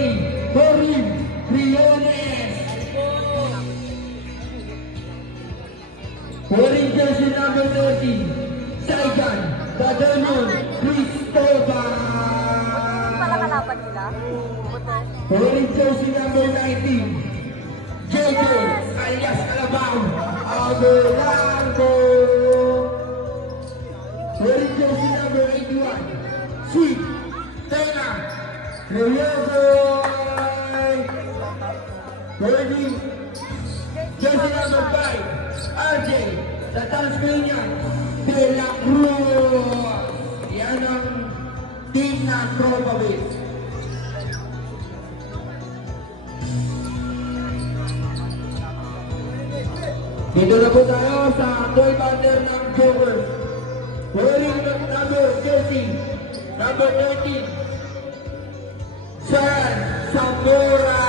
30, Corin Briones. Wearing jersey number 30, Saigan Dadamon Cristobal. Kalaban nila. Wearing jersey number 19, JJ alias Alabang Abelardo. Wearing jersey number 81, Sweet Tena Reyoboy. Wearing jersey number 5, RJ sa Tasmania de la Cruz. Yan ang team na Tropavit. Dito na po tayo sa toy banner ng Jokers. Wearing number jersey, number 13, San Zamora.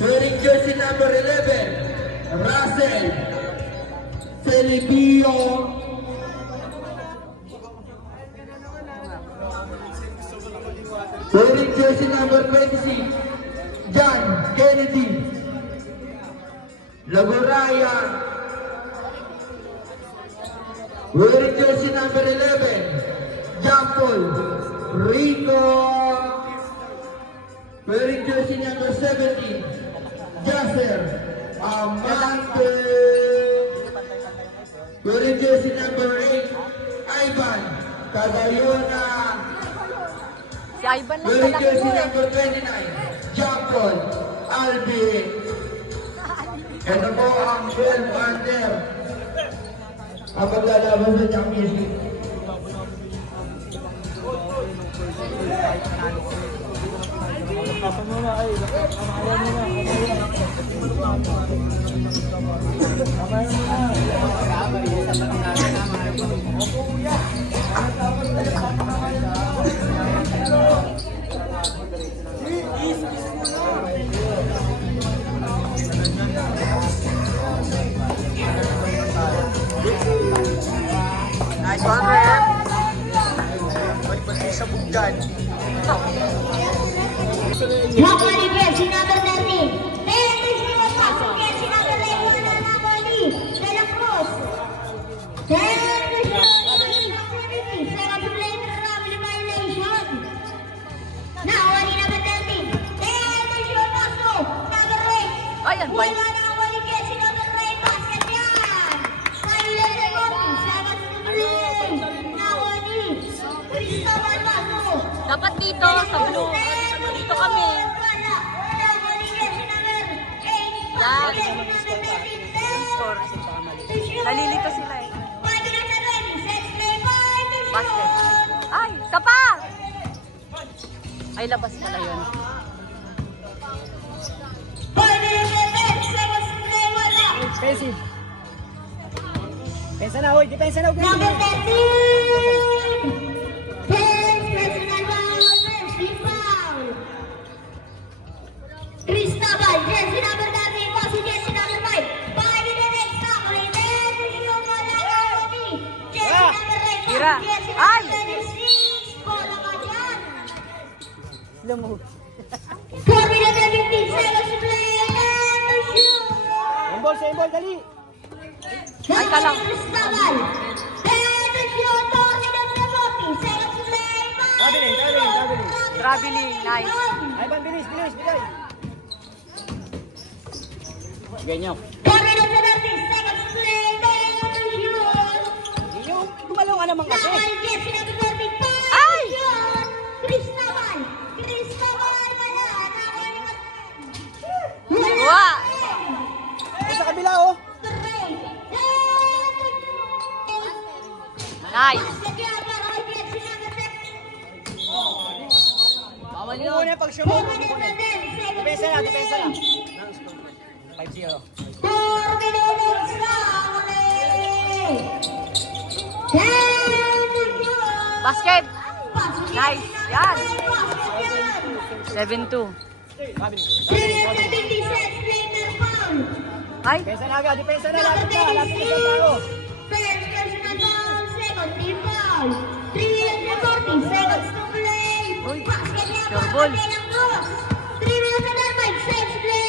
Wearing jersey number 11, Russell Celebio. Wearing jersey number 26, John Kennedy Laguraya. Wearing jersey number 11, John Paul Rico. Wearing jersey number 17, Jasser Amante. Wearing jersey number 8, Ivan Cagayona. Si Ivan lang Wearing kalaki jersey mo eh. number 29, John Paul Albi. Ito po ang 12 banner ang maglalaban sa championship. Nice one, man. May pati sa bugdan. Napoli jersey number 30. Jersey number 31 na Napoli. De la Cruz. Jersey number 30. Second player family violation. Napoli number 30. Jersey number 8. Ay, yan ba? Wala na Napoli jersey number 9. Basket yan. Final second. Second player. Napoli. Cristobal Paso. Dapat dito, sa blue. Dito kami. Yan. Score. Nalilito sila eh. Basket. Ay, isa pa! Ay, labas pala yun. Expensive. Pensa na, hoy. Depensa na, Number 13! Personal foul! Cristobal, jersey number 13, Bossy jersey number 5. Pagkain na next up, jersey number 9, jersey number 9, Tira. jersey Ay! number 26, bola ka dyan. Slow mo. 4 minutes and 15 seconds to play, and shoot! Aimbol, dali. Ay, kalang. Cristobal, and shoot, 4 minutes and 40 seconds to play, Traveling. Traveling, nice. Ay, ban, bilis, bigay. Sige nyo. 4 minutes and 30 seconds to play, and shoot! Iyo, gumalaw ka naman kasi. Nawal jersey number 35. Ay! Yun! Cristobal, wala. Nawal naman. Wa! Ay, sa kabila, oh. Nice. Bawal Ano yun. muna pag sumot. Depensa na. 5-0. Basket. Nice. Yan. 7-2. Ay, Depensa na agad, depensa na. Lapit na sa tao. First personal foul, second team foul. 3 minutes and 40 seconds to play. Uy. Basket Habol. 3 minutes and 5 seconds play.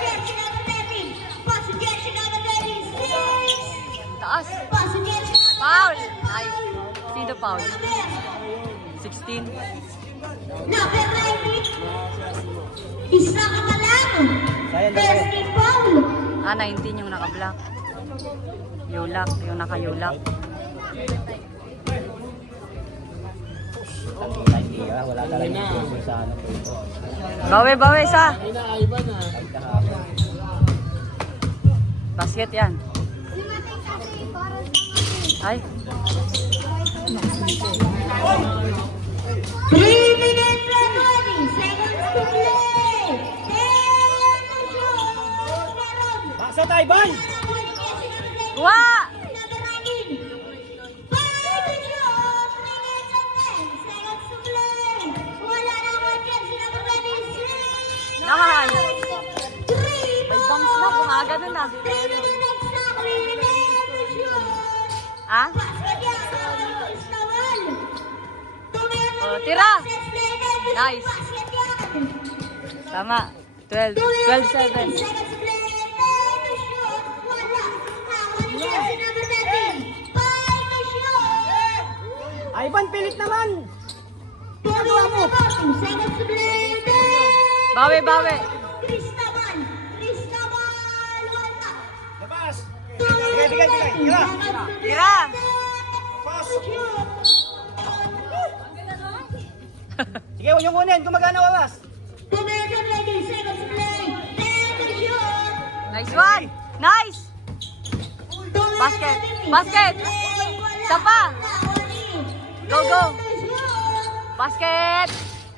Jersey number 13. Pass to jersey number 36. Taas. Pass to jersey number Foul. 12. Ay, sino foul? 16. Number 19. Isa ka pa lang. Sayang daw kayo. 13 foul. 19 yung naka-block. Yulak, yung naka-yulak. Wala talaga sa ano. Bawi, sa. Basket yan. Ay, 3 minutes and 20 seconds to play. 10 to shoot. Meron. Basa tayo, Ban! kuha! Number 19. 5 to shoot. 3 minutes and 10 seconds to play. Wala na ako jersey number 26. Naman. 3 May bounce na, gumagano na. 3 minutes na. 3 minutes to shoot. Ha? Basket yan. Is naman. 2 minutes Oh, tira. Let's play again. Nice. Basket yan. Tama. 12. 12-7. Ivan, pilit naman! Bawi. Labas! Bigay! Tira! Tira! Sige, huwag yung kunin. Gumagana wawas. Nice one! Nice! Basket! Isa pa! Go! Basket!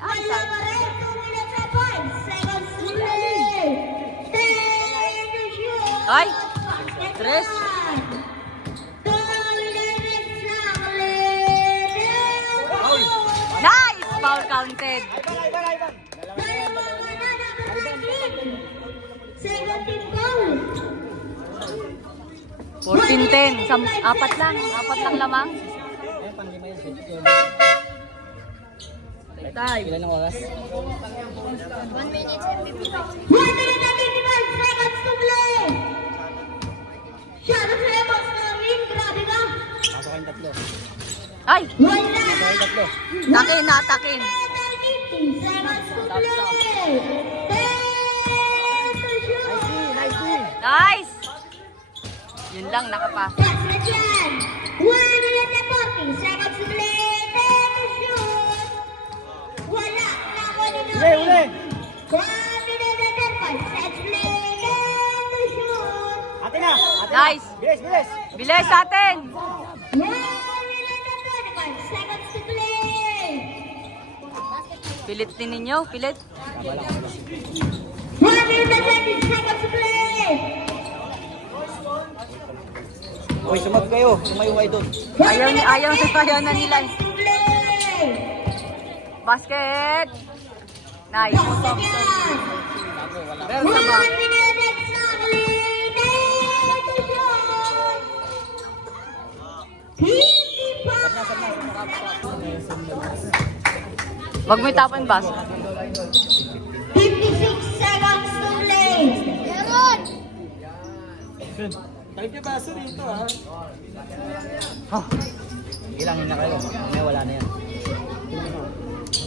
Ay, Ay! Tres! Nice! Foul counted. Ivan! 14-10. Apat lang lamang. Eh, pang-lima yan. Tay, ilan ang oras? 1 minute and 55 seconds to play. Shot of Ramos Marin, grabe ka. Pasok kayong tatlo. Ay! Wala. Tatlo. Takin. 15 seconds to play. 10 to shoot. Nice! Yun lang, nakapa. Basket yan. 1 minute and 40 seconds to play. 10 to shoot. Wala. Uli! 1 minute and 5 seconds to play. 10 to shoot. Ate na! Nice! Bilis! Bilis sa atin! 1 minute and 25 seconds to play. Pilit din ninyo, pilit. 1 minute and 20 seconds to play. Uy, sumag kayo. Sumayo kayo doon. Ayaw na nila. To play. Basket! Nice. Basket yan. Meron 1 sa ba? minute exactly. 10 to shoot. 55. Wag mo itapon bas. 56 seconds to play. Meron. Sige lang, yun na kayo. May wala na yan.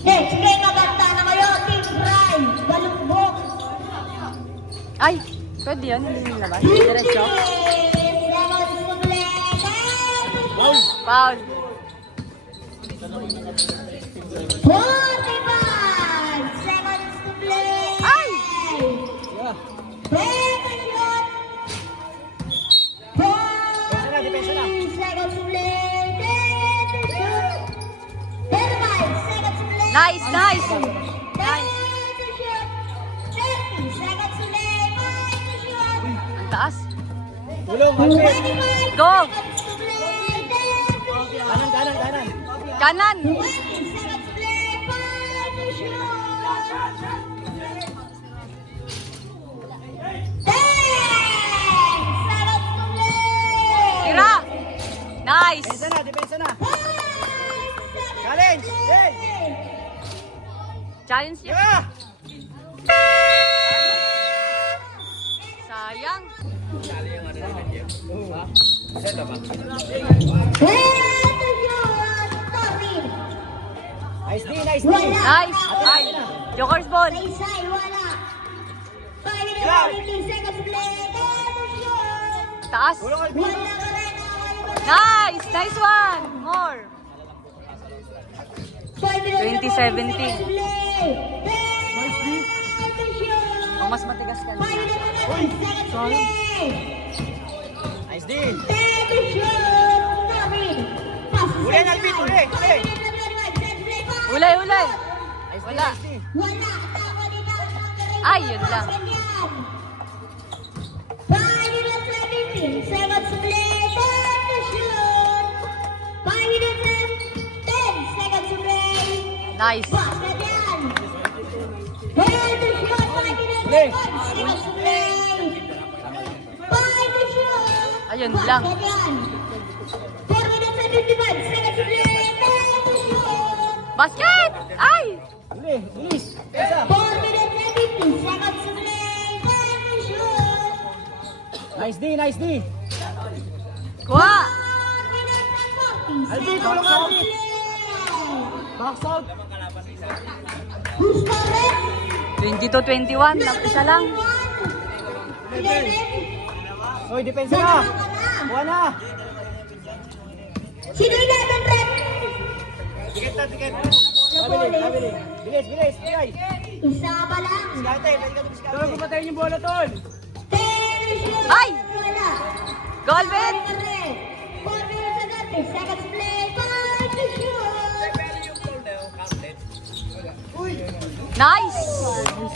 Next game, maganda na kayo. Team Prime. Balumbok. Ay, pwede yun. Hindi nilabas. Diretso. 56 seconds to play. Foul. 45 seconds to play. Ay! Break the shot. Depensa na. 40 seconds to play. 10 to shoot. 35 seconds to play. Nice. 10 to shoot. 30 seconds to play. 5 to shoot. Ang taas. Tulong, Alvin. 25 Go. seconds to play. 10 to shoot. Kanan. Kanan. 20 seconds to play. 5 to shoot. 10 seconds to play. Tira. Nice. Depensa na. Challenge! Hey! Challenge niya. Sayang. Nice D, nice D. Wala. Nice. Ay, Joker's ball. Saysay, wala. 5 minutes and 15 seconds left. Taas. Wala ka rin. Nice. Nice one. More. 5 minutes and 2017. 14 seconds left. O, mas matigas ka 5 na. minutes and 14 seconds left. Nice D. Uli, Alvin, uli, uli. Ulay, ulay. Nice D, Wala. nice D. Wala. Tawa ni Ay, yun lang. 5 minutes and 15 seconds left. Time to shoot. 5 minutes and 10 seconds left. Nice. Basket yan. Time to shoot. 5 minutes and 10 seconds left. Time to shoot. Ayun lang. Basket yan. 4 minutes and 55 seconds left. Time to shoot. Basket! Ay! Uli, bilis. Isa. 4 minutes and 50 seconds left. Time to shoot. Nice D, nice D. Kuha! 4 minutes and 40 Alvin, seconds tulong ka, Alvin. left. Box out. Gusto rin. 22-21. Isa lang. 11. Hoy, depensa na. Kuha na. Sino 11 red? Nabili, nabili. Bilis, bilis. Bigay. Isa pa lang. Diskarte, pwede ka diskarte. Tol, pumatayin yung bola, Tol. 10 shoot. Ay! Wala. Golden! 4 minutes and 30 seconds play. 5 to shoot. Nice!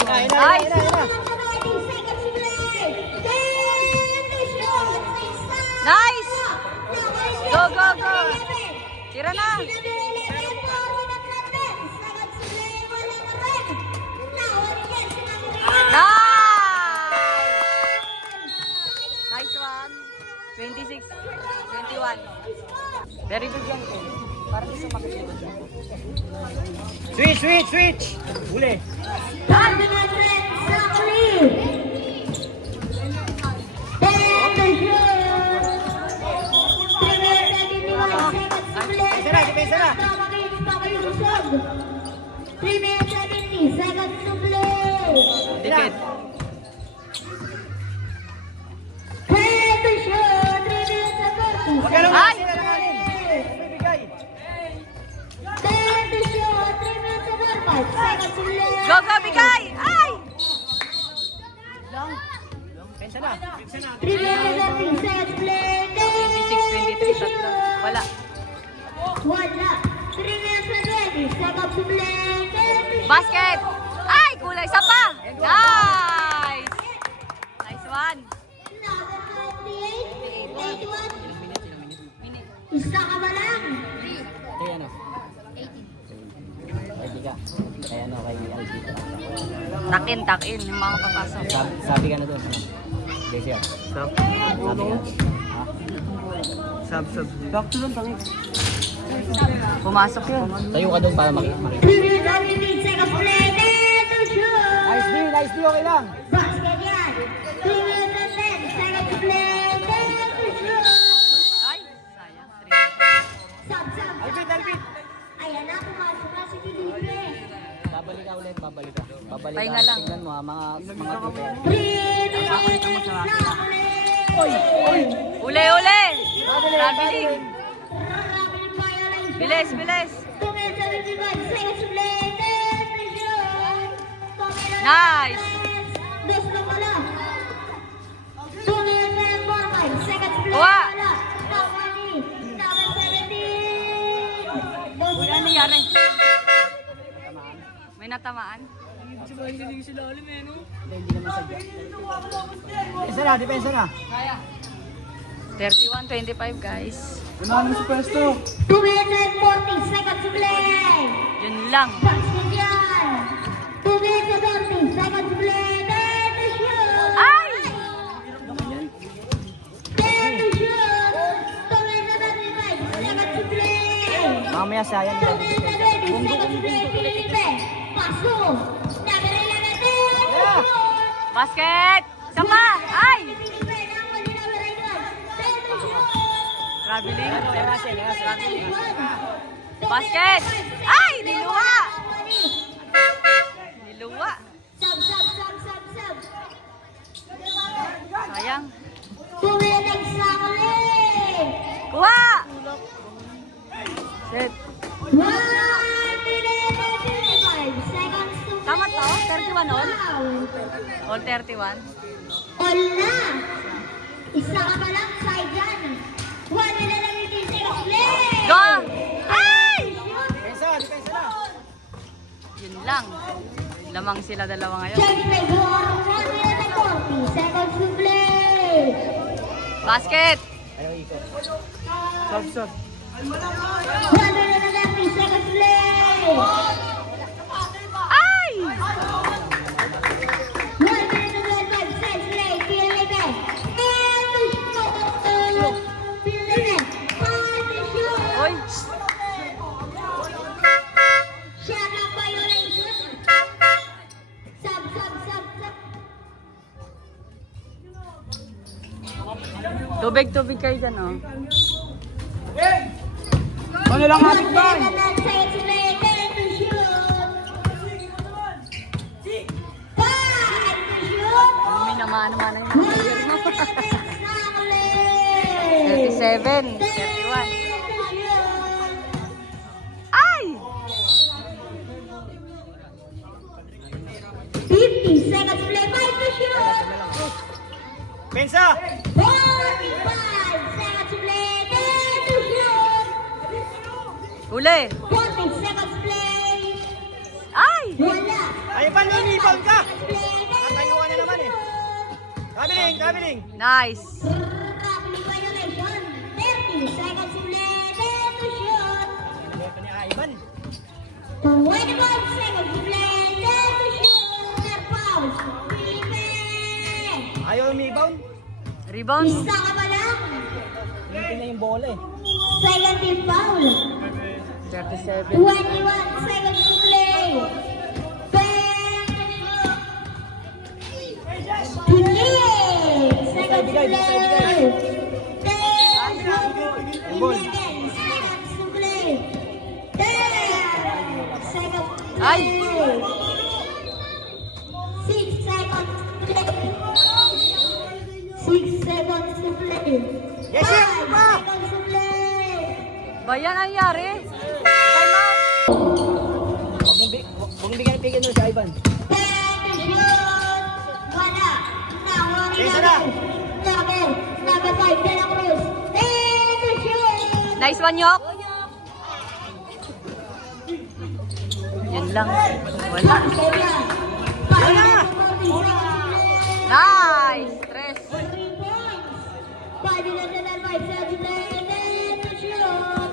Ina, ina, Nice. ina, ina. 20 seconds play. 10 to shoot. Isa. Nice! Go, go, go. Tira na! Nice! Nice one. 26-21. Very good yan. Para sa makikita. Switch, switch, switch. Uli. Depensa na. 3 minutes and 50 seconds to play. Dikit. Play to shoot. 3 minutes and 40 Huwag ka lang Ay! sila langanin. May bigay. Play to shoot. 3 minutes and 45 seconds to play. Go, go, bigay! Ay! Pensa na. 3 minutes and 30 seconds play. 26-23. Tatlo. Wala. Wala. 3 minutes and 20 seconds to play. Basket! Ay! Kulay isa pa! Nice! Nice one. Number 28, 81. Isa ka ba lang? Kaya ano? Pwede ka. Kaya ano kay Alvin. Takin, takin. Yung mga papasok. Sabi ka na doon. Desir. Sabi ka. Ha? Sub. Back to lang, tangin. Pumasok yun. Tayo ka doon para makita. 3 minutes and 15 seconds play. To shoot. Nice D, nice D. Okay lang. Basket yan. 2 minutes and 10 seconds to play. To shoot. Ay! Sayang. Sub. Alvin, Alvin. Ayan na, pumasok na si Felipe. Babalik ka ulit, babalik ka. Babalik Pahinga ka. lang. Tingnan mo ha, mga prepare. 3 minutes na play. Uli, uli! Babalik, Traveling. babalik. Rapid violation. Bilis, bilis! 2 minutes and 55 seconds to play. To shoot. Nice! Dos na pala. 2 minutes and 45 seconds to play. Kuha. Wala. Nakani. Number 17. Uy, ano nangyari? May natamaan? Hindi naman sadya. Depensa na, depensa na. 31-25 guys. Unahan mo sa pwesto. 2 minutes and 40 seconds to play. Yun lang. Basket yan. 2 minutes and 40 seconds to play. Time to shoot. Ay! Time to shoot. 2 minutes and 35 seconds to play. Mamaya sayang. 2 minutes and 20 seconds to play. Felipe. Paso. Number 11, shoot. Basket! Isa pa! Ay! Pinipay ng Manila Warriors. Time to shoot. Traveling. Traveling. Basket! Ay! Niluwa! Niluwa. Sub. Sayang. Tuloy ang nagsakalin. Kuha! Set. 1 minute and 35 seconds to play. Tama to? 31 all? Foul. All 31. All na. Isa ka pa lang, side yan. 1 minute and 15 seconds play. Go! Ay! Depensa na. Yun lang. Lamang sila dalawa ngayon. Change play for 1 minute and 40 seconds to play. Basket! Ayaw ikot. 1 minute and 30 seconds play. Ay! 1 minute and 25 seconds play. Philippines. And to shoot. Philippines. Time to shoot. Oy! Shot clock violation. Sub. Tubig kayo dyan, oh. Ano lang ating 1 ban? minute and 10 seconds play. Time to shoot. 5 to shoot. May naman yung 1 minute and 37, 31. 37. Ay! 50 seconds play. 5 to shoot. Pensa! 45 seconds play. 10 to shoot. Huli! 40 seconds play. Ay! Wala. Ay, pan, rebound ka! Play. Natayuan na naman eh. Traveling. Nice! Traveling violation. 30 seconds play. 10 to shoot. Ito ni Ivan. 25 seconds play. 10 to shoot. Third foul. Philippines. Ayaw umibound. Rebound. Isa ka pa lang. Hindi na yung bola eh. Second team foul. 37. 21 seconds to play. 28 seconds to play. 11 seconds to play. 10 seconds to play. Ay! 6 seconds to play. 6 seconds to play. Yes, sir! 5 seconds to play. Bayan, ang nangyari? Time out! Huwag mong bigyan ng pigyan nun si Ivan. Number 5, De La Cruz. And the shoot. Nice one, Yok! Yan lang. Wala. Nice! Tres. 3 points. 5 minutes and 5 seconds left. And the shoot.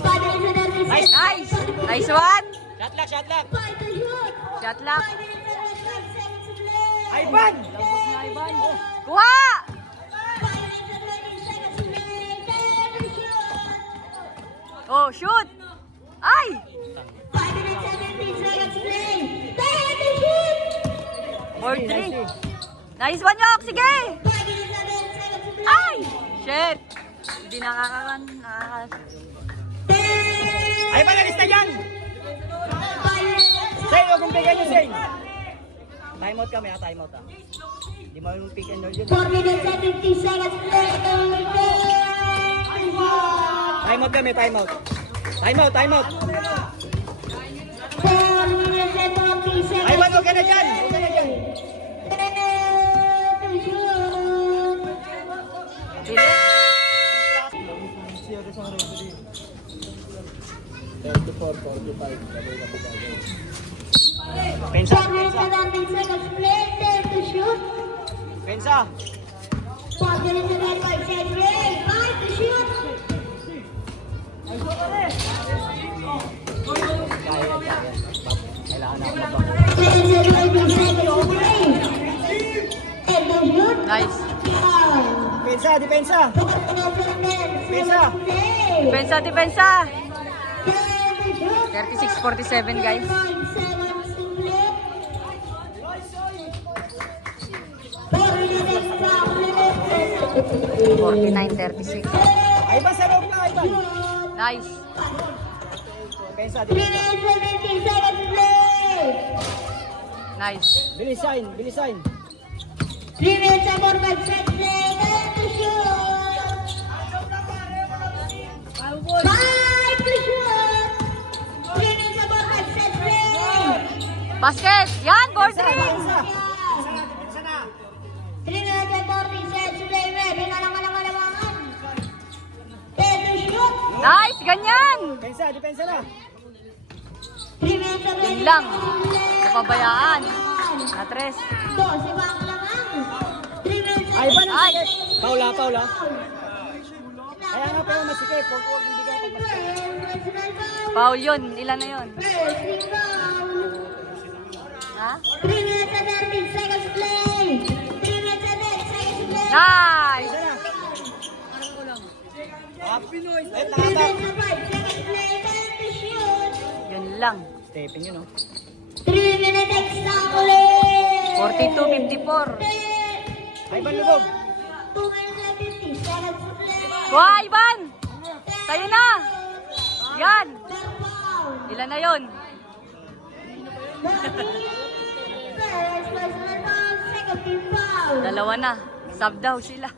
5 minutes and 5 seconds. Nice! Nice one! Shot lock. 5 to shoot. Shot lock. 5 minutes and 5 seconds to play. Ivan! Kuha! 5 minutes and 20 seconds to play. And the shoot. Oh, shoot! Ay! 5 minutes and 15 seconds play. And the shoot. 4-3. Nice one, Yok! Sige! 5 minutes and 10 seconds to play. Ay! Shit! Hindi nakakakan. Ivan, alis na dyan! 5 minutes and Zay, huwag mong bigyan nyo, Zay! Timeout kami ha, timeout ha. Hindi mo yung pick and roll yun. 4 minutes and 50 seconds play. Timeout kami, timeout. Timeout. 4 minutes and 40 seconds. Ivan, huwag ka na dyan! Huwag ka na dyan! To shoot. Bilis. Pensa! 4 minutes and 10 seconds play. To shoot. Pensa! 4 minutes and 5 seconds play. 5 to shoot. Kailangan na ako mabang. 10 minutes and 20 seconds to play. And to shoot. Nice. Depensa! 4 minutes and 10 seconds to play. Depensa, depensa! 10 36-47 guys. 49-36. Ay ba, sa loob na, ay ba? Nice. Depensa, depensa. Nice. Bilisan, bilisan. 3 minutes and 45 seconds. To shoot. 5 to shoot. 3 minutes and 45 seconds. Basket. Yan, board ring. Depensa. 3 minutes and 40 seconds. Ready na naman ang malamangan. 10 to shoot. Nice, ganyan. Depensa, depensa na. 3 minutes and Yun lang. Napabayaan. Na 3. 12 back naman. 3 minutes Ay ba, Ay. nasikip. Paula, Paula. Kaya nga pero masikip. Huwag hindi ka pagmasikip. Foul yun. Ilan na yun? Ha? 3 minutes and 13 seconds play. 3 minutes and 10 seconds play. Nice. Isa na. Happy noise. Ay, 3 nakatap. minutes and 5 seconds play. 10 to shoot. Yun lang. Stepping yun, oh. 3 minutes extra play. 42-54. Ay ba, lubog. 2 minutes and 50 seconds play. Wah, Ivan! Tayo na! Yan! Foul. Ilan na yun? First personal foul, second team foul. Dalawa na. Sub daw sila.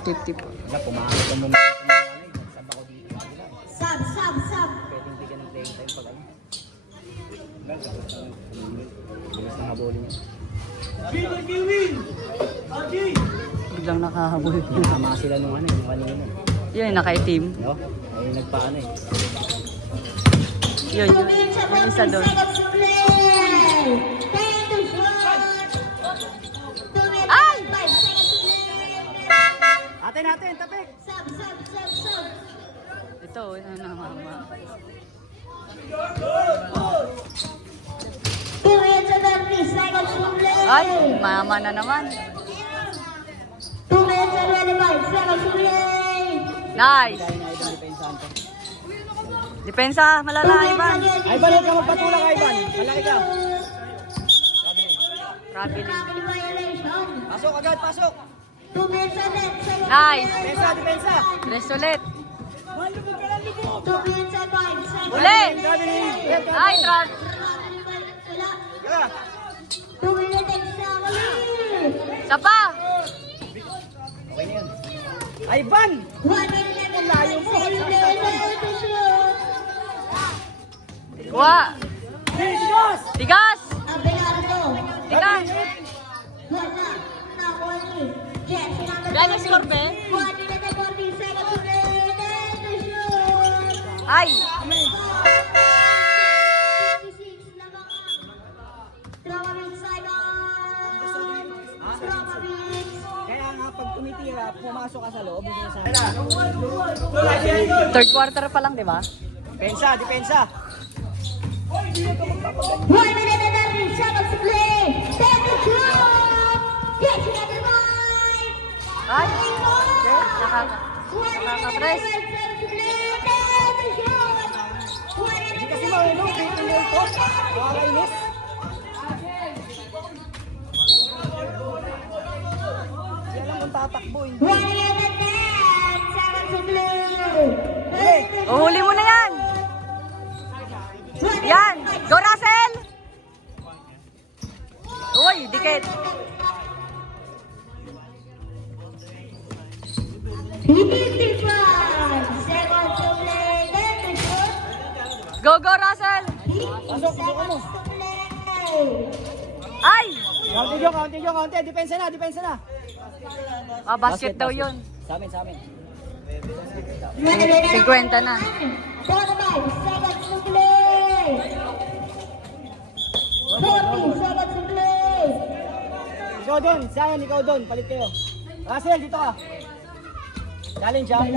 Wala, pumakit ka muna. Sab ako dito. Sub. Pwedeng bigyan ng playing time pag ano. Bilis na habulin niya. Biglang nakahabol. Tama sila nung ano, yung kanina. Yun, naka-team. No? Ay nagpaano eh. Yun, yun. May isa doon. Ay! Atin, tapik! Ito, ano na mama. Ay, mama na naman. Nice. Kaya na ibang depensahan ko. Depensa, malala, Ivan. Ay ba, huwag ka magpatulak, Ivan. Malaki ka. Traveling. Pasok agad, pasok! Nice. Depensa! Tres ulit. 2 minutes and 5 seconds. Uli! Traveling! Ay, trap. Kaya! 2 minutes extra ulit. Isa pa. Okay na yun. Ivan! 1 minute and 5 seconds. To shoot. Kuha. Finish! Tigas. Abelardo. Tigas. Wala. Nakuha ni Jesse number Gano'ng score, be? 1 minute and 40 seconds ulit. To shoot. Ay. 26 labangan. Strawberry seconds. Strawberry. Kaya nga pag tumitira, pumasok ka sa loob, hindi na sa akin. Third quarter pa lang, di ba? Depensa, depensa! 1 minute and 30 seconds to play. 10 to shoot. Yes, you got it right. Ay. Okay, nakaka-press. Hindi kasi marunong, pinipinil ko. Nakakainis. Hindi alam kung tatakbo, hindi. Uhuli mo na yan. Yan. Go, Russell. Uy, dikit. Go, go, Russell. Pasok, pasok mo. Ay. Kaunti. Depensa na, depensa na. Ah, basket daw yun. Sa amin, sa amin. 50 na. 45 seconds to play. 40 seconds to play. Ikaw doon, Zion, ikaw doon. Palit kayo. Russell, dito ka. Challenge siya. 40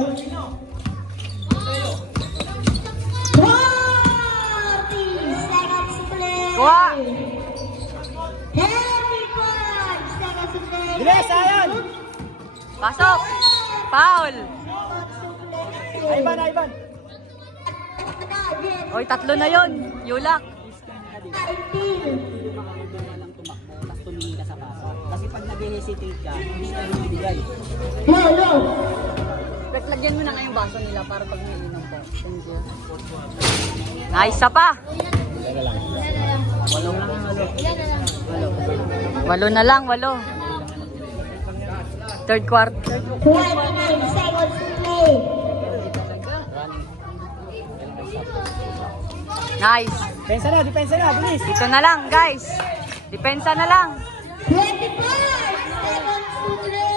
seconds to play. Kuha. 35 seconds to play. Bilis, Zion! Pasok. Foul. Ivan, Ivan. Oy, tatlo na yon. Yulak. Tapos tumingin ka sa basa. Kasi pag nag-hesitate ka, hindi ka bibigay. Lolo. Pwede lagyan mo na nga yung baso nila para pag may inom po. Thank you. Nice, isa pa. Walo na lang, walo. Third quarter. 29 seconds to play. Nice. Depensa na, bilis. Dito na lang, guys. Depensa na lang. 24 seconds to play.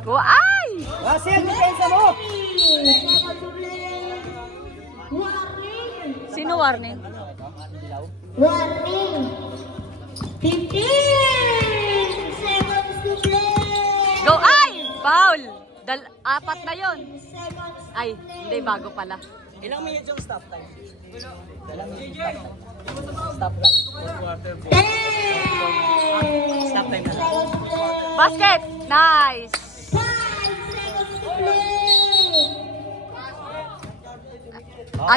Go, ay! Russell, depensa mo. 3 seconds to play. Warning. Sino warning? Warning. 15 seconds to play. Go, ay! Foul! Apat na yon. Seconds. Ay, hindi, bago pala. Ilang minutes yung stop time? Ilang minutes yung stop time? Stop time. 10 Stop time na. seconds to play. Basket! Nice! 5 seconds to play.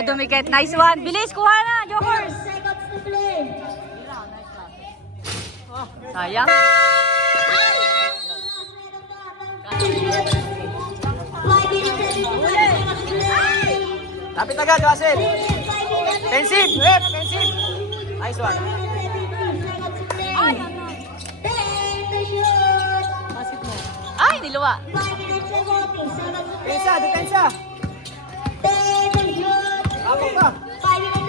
Dumikit. Nice one. Bilis, kuha na, 4 Jokers! seconds to play. Sayang. 5 minutes and 55 seconds to play. Lapit agad, Russell. 5 minutes. Defensive, rep, defensive. Nice one. Ay, ay, niluwa. Depensa, depensa. Ako pa.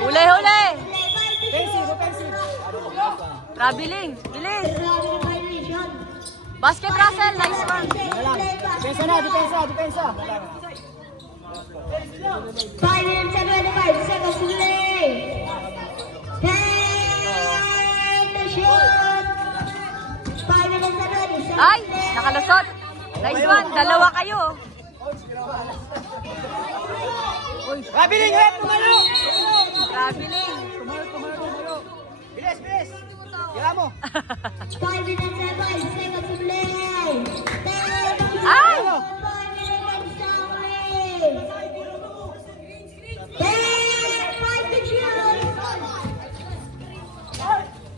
Huli, huli. Defensive, defensive. Traveling. Bilis. Basket, Russell. Nice one. Depensa na, depensa, depensa. 5 minutes and 25 seconds to play. Take the shot. 5 minutes and 20 seconds. Ay, nakalusot. Nice one. Dalawa kayo. Traveling, rep, tumalo. Traveling. Bilis, bilis. Tira mo. 5 minutes and 5 seconds to play. Take the Ay! shot. 5 minutes to play. Take 5 to shoot.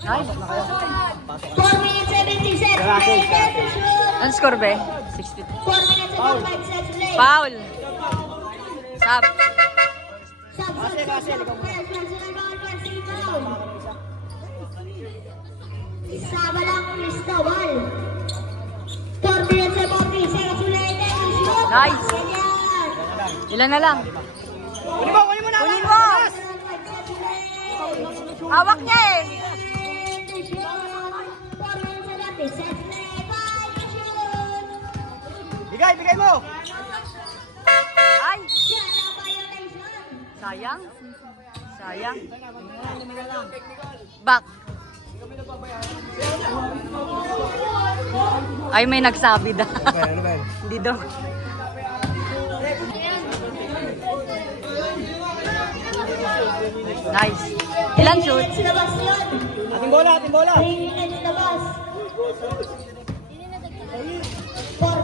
Nice. 4 minutes and 50 seconds to play. Take the shot. Ano score, be? 62. 4 minutes and 5 seconds to play. Foul. Sub. Isama lang Cristobal. 4 minutes and 40 seconds ulit. Nice. Ilan na lang? Kunin mo, kunin mo na. Kunin mo. Hawak niya eh. Bigay, bigay mo. Ay, sayang. Sayang. Back. Ay, may nagsabi da. Hindi daw. Nice. Ilan shoot? Ating bola, ating bola.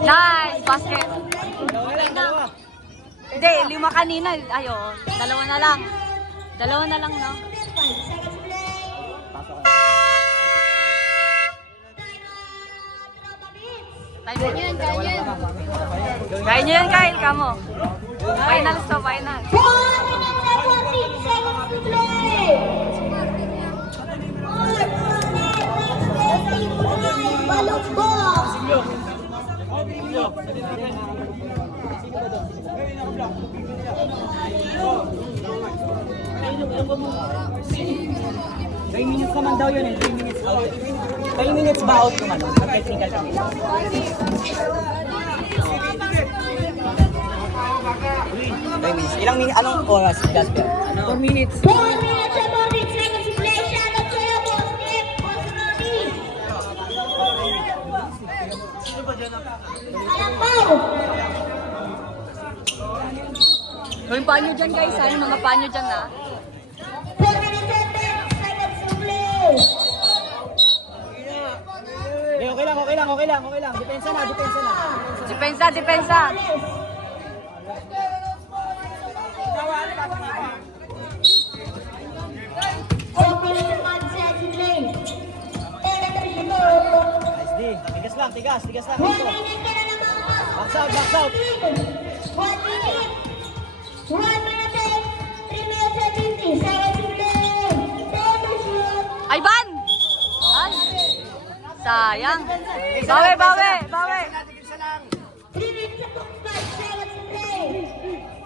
Nice. Basket. Dalawa lang, dalawa. Hindi, 5 kanina. Ayo, dalawa na lang. Dalawa na lang, no? Kaya nyo yan, kaya nyo yan. Kaya nyo yan, Kyle. Kamo. Finals to, final. 4 minutes and 14 seconds to play. Balukbok. Three minutes naman daw yun eh. 3 minutes out. 3 minutes ba out kung ano? Sa technical kami. 3 minutes. Ilang minutes? Anong oras, Jasper? 4 minutes. 4 minutes and 14 seconds to play. Shoutout sa'yo, Boss Nick, Boss Ronnie. Alam po. Yung panyo dyan, guys. Ha? Yung mga panyo dyan, ha? 4 minutes and 10 seconds to play. Okay lang, okay lang, okay lang. okay lang. Depensa na, depensa na. Depensa, depensa. Opening on second lane. Nice D. Tigas lang, tigas lang. 1 minute ka na lang mga boss. Box out, box out. 1 minute. 1 minute and 3 minutes and 50 seconds to play. Time to shoot. Ay, ban! Ay! Sayang. Bawi, bawi, bawi. 3 minutes and 45 seconds to play.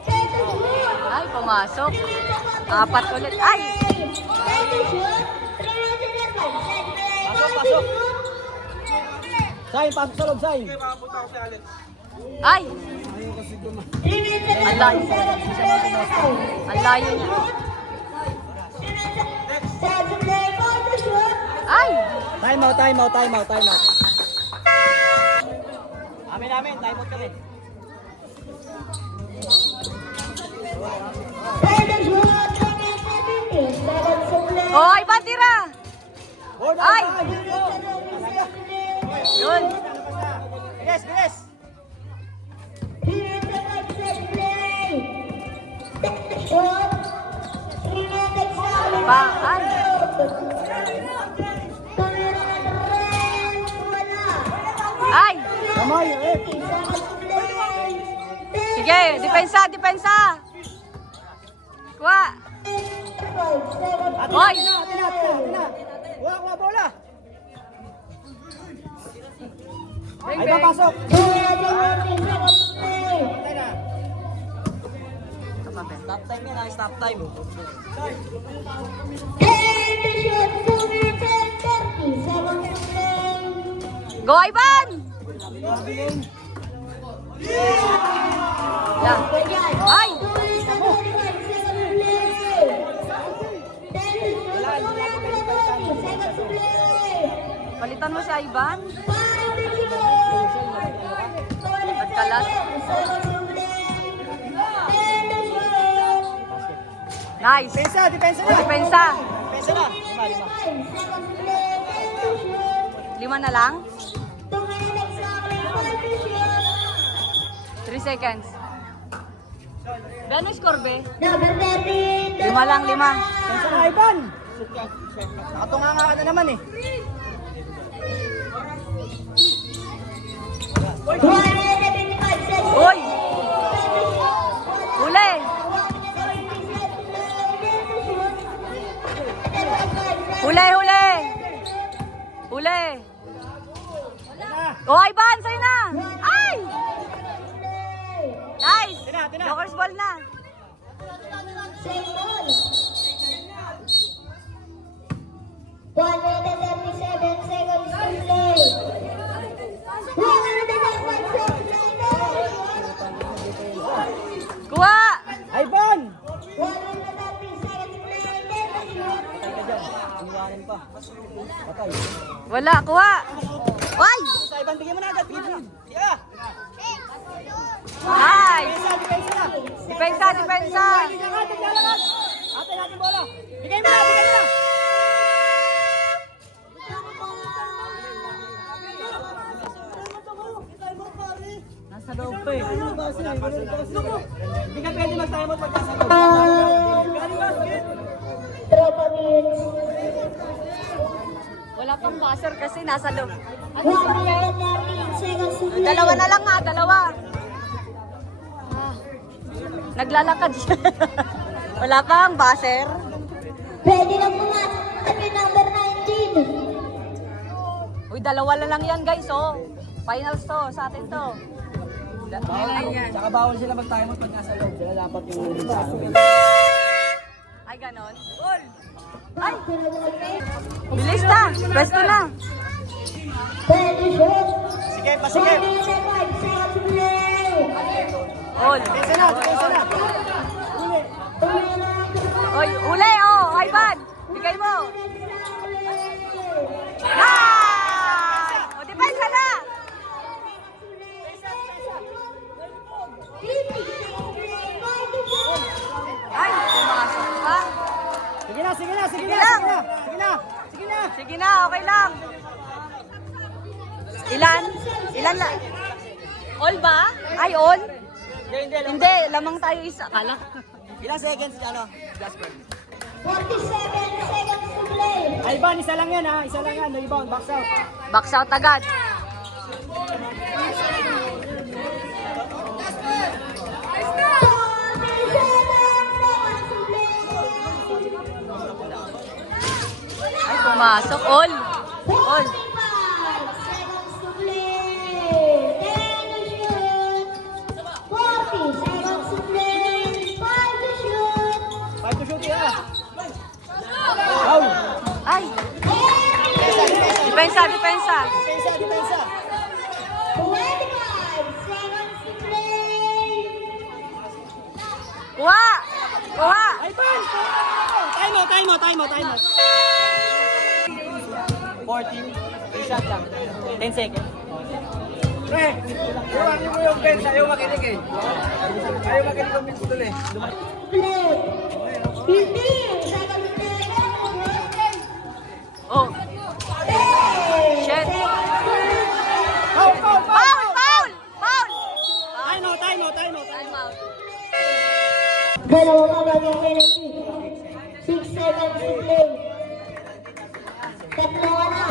Time to shoot. Ay, pumasok. 3 minutes and 45 Apat seconds ulit. to Ay! play. Time to shoot. 3 minutes and 45 seconds to play. Pasok, Time to pasok. shoot. Sign, pasok sa loob, sign. Ay! 3 minutes and Ang layo. 45 seconds to play. Ang layo niya. Time to play. Time to shoot. Ay! Time out, time out, time out, time out. Amin, time out kami. Time to shoot. 3 minutes and 50 seconds to play. Oh, ay, ban, tira! Hold on, Ay! time. Yun. Bilis, bilis. Baan. Ay! Kamay, eh. Sige, depensa, depensa! Kuha! Hoy! Atin na. Kuha, bola. Bring, Ay, bring. papasok. Stop time yan, stop time. Go, Ivan! La. Ay! Palitan mo si Ivan? Nagkalat. Nice! Depensa na. Depensa! Depensa na. Lima. 5 na lang? 3 seconds. Gano'ng score, be? 5 lang, 5. Depensa na, Ivan. Nakatunga nga ka na naman eh. Uy! Huli! Huli, huli! Huli! Oh, Ivan, sa'yo na! Ay! Nice! Tina. Joker's ball na. Kuha! Ivan! Iniwanan pa. Patay. Wala, kuha! Ay! Sa Ivan, bigyan mo na agad. Yeah. Nice! Depensa na. Depensa, depensa! Naglalakad. Ate natin bola. Bigay mo na. Nasa loob pa eh. Hindi ka pwede mag-time out pagkasa loob. Wala pang buzzer kasi nasa loob. Dalawa na lang nga, dalawa. Ah, naglalakad siya. Wala pang buzzer. Pwede lang pumasok kami number 19. Uy, dalawa na lang yan guys, oh. Finals to, sa atin to. Tsaka bawal sila mag-time out pag nasa loob. Sila dapat yung ulit sa akin. Ay, ganon. Ay! Bilis na! Pwesto na! Sige, pasigip. All. Depensa na. Oy, uli, oh! Ivan! Bigay mo! Ah! O, depensa na! Ay, pumasok pa. Sige na. Sige na, okay lang. Ilan? Ilan na? All ba? Ay, all? Hindi, lamang tayo isa. Kala. Ilang seconds, ano? 47 seconds to play. Ay, Ivan, isa lang yan ha. Isa lang yan. Rebound, box out. Box out agad. Ay, pumasok. All. All. 45 seconds to play. 10 to shoot. 40 seconds to play. 5 to shoot. 5 to shoot ya. Foul. Ay. Depensa, depensa. Depensa, depensa. 25 seconds to play. Kuha. Kuha. Ay, Ivan! Time out, time out, time out, time out. 14. Shot lang. 10 seconds. Pre, iwanin mo yung bench, ayaw makinig eh. Ayaw makinig yung bench doon eh. Play. 15 seconds to play. Oh. Shit. Foul, foul, foul! Foul! Foul! Foul! Time out, time out, time out. Time out. Dalawang kabagay penalty. 6 seconds to play. Tatlo ka na.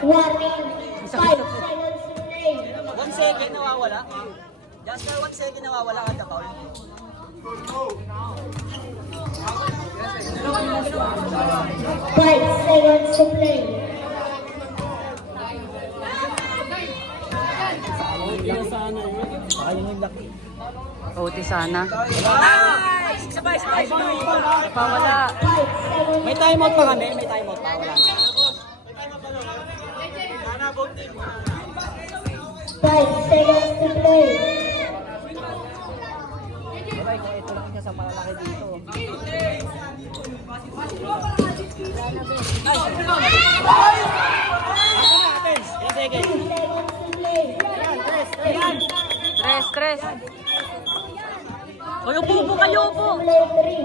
Warning. 5 seconds to play. 1 second nawawala. Just 1 second nawawala ka foul. 5 seconds to play. Sana yun. Baka yun yung lucky. Uti sana. Sabay, sabay. Pawala. 5 seconds. May timeout pa kami, may timeout pa. Wala. 5 seconds to play. Sabay, kung ito lang siya sa malalaki dito. Ay! Ako na, Athens. 10 seconds. 2 seconds to play. Ayan, tres, tres. Tres, tres. Uy, upo, upo kayo, upo. Play 3.